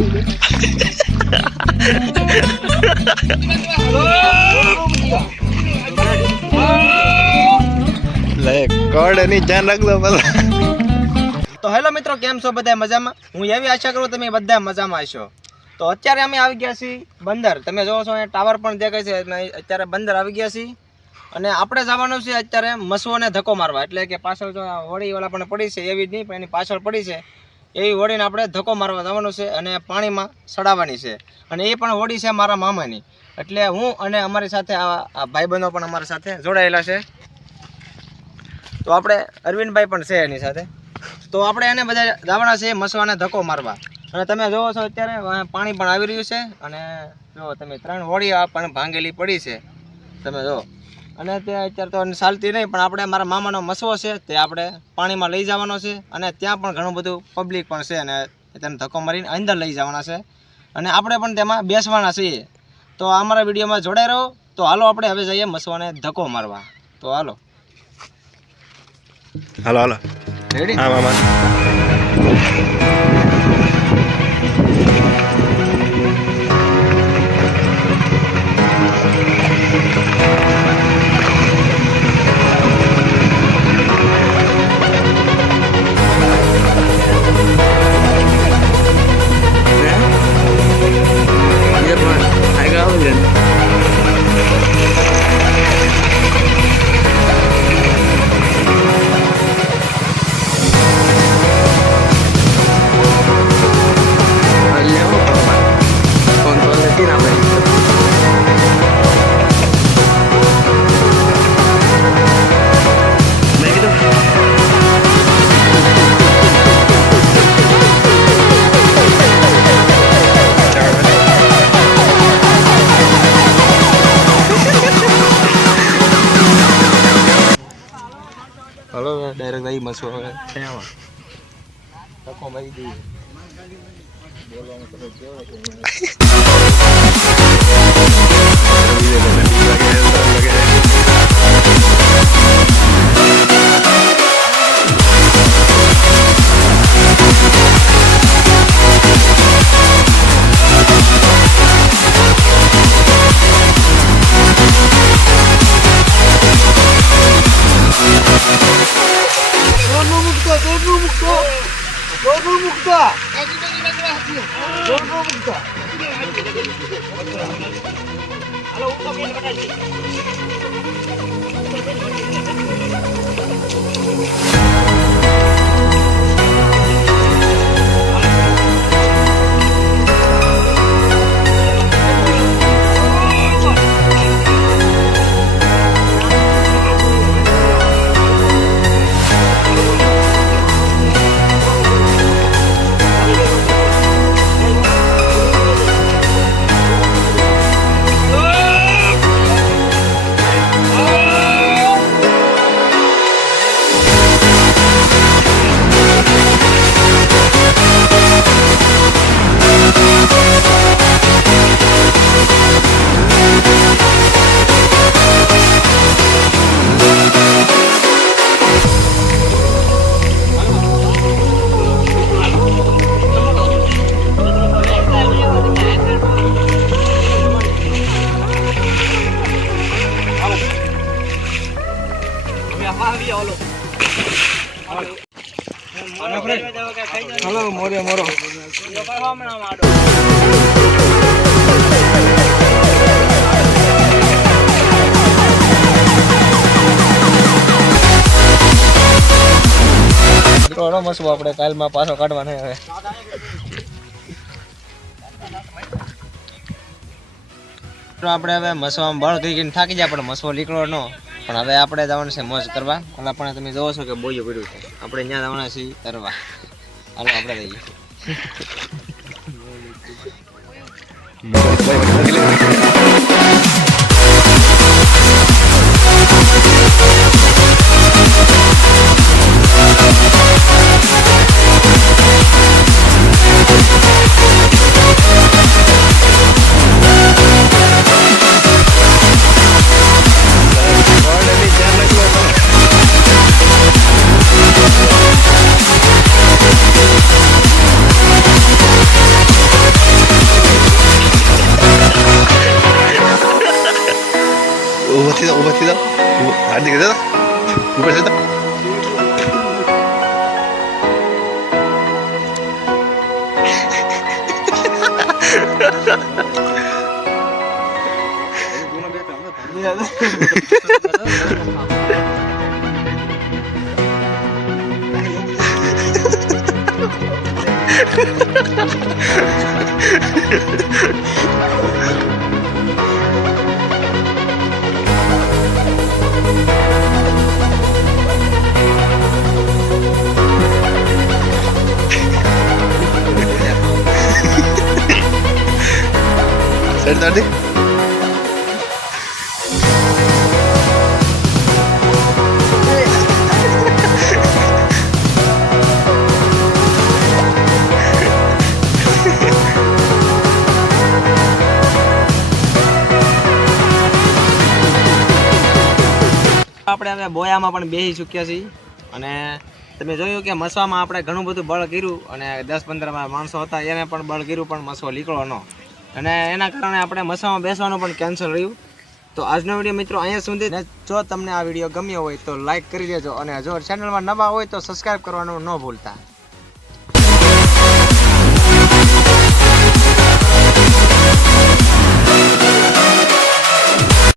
લે કોડ ની ધ્યાન રાખજો બધા. તો હેલો મિત્રો, કેમ છો બધા? મજામાં? હું એવી આશા કરું તમે બધા મજામાં હશો. તો અત્યારે અમે આવી ગયા છીએ બંદર. તમે જોવો છો ટાવર પણ દેખાય છે. અત્યારે બંદર આવી ગયા છીએ અને આપણે જવાનું છે અત્યારે મસવાને ધક્કો મારવા. એટલે કે પાછળ જો હોડી વાળા પણ પડી છે એવી જ નહીં, પણ એની પાછળ પડી છે એવી હોડીને આપણે ધક્કો મારવા જવાનું છે અને પાણીમાં સડાવવાની છે. અને એ પણ હોડી છે મારા મામાની. એટલે હું અને અમારી સાથે આ ભાઈબંધો પણ અમારી સાથે જોડાયેલા છે. તો આપણે અરવિંદભાઈ પણ છે એની સાથે. તો આપણે એને બધા જવાના છે મસવાને ધક્કો મારવા. અને તમે જોવો છો અત્યારે પાણી પણ આવી રહ્યું છે. અને જો તમે 3 હોડી પણ ભાંગેલી પડી છે, તમે જો. અને તે અત્યારે તો ચાલતી નહીં, પણ આપણે મારા મામાનો મસવો છે તે આપણે પાણીમાં લઈ જવાનો છે. અને ત્યાં પણ ઘણું બધું પબ્લિક પણ છે અને તેને ધક્કો મારીને અંદર લઈ જવાના છે. અને આપણે પણ તેમાં બેસવાના છીએ. તો અમારા વિડીયોમાં જોડાઈ રહો. તો હાલો આપણે હવે જઈએ મસવાને ધક્કો મારવા. તો હાલો હાલો રેડી? હા મામા. હલો ડાયરેક્ટ આવી મસવો હવે ધક્કો મારી દઈએ. હલો મોરે મોરો મસવો આપણે કાલમાં પાછો કાઢવાનો હવે. આપણે હવે મસવામાં બળ ગઈને થાકી જાય, પણ મસવો નીકળો ન. પણ હવે આપણે જવાનું છે મોજ કરવા. ઓલા પણ તમે જોવો છો કે બોયો પડ્યું છે. આપણે ત્યાં જવાના છીએ તરવા. હાલો આપણે જઈએ. હાર્દિક જતો ઉપર જતો Sir tadi આપણે હવે બોયામાં પણ બેસી ચૂક્યા છીએ અને તમે જોયું કે મસવામાં આપણે ઘણું બધું બળ કર્યું અને 10-15 માણસો હતા એને પણ બળ કર્યું પણ મસવો નીકળો ન અને એના કારણે આપણે મસવામાં બેસવાનું પણ કેન્સલ રહ્યું. તો આજનો વિડીયો મિત્રો અહીંયા સુધી. જો તમને આ વિડીયો ગમ્યો હોય તો લાઈક કરી દેજો અને જો ચેનલમાં નવા હોય તો સબસ્ક્રાઈબ કરવાનું ન ભૂલતા.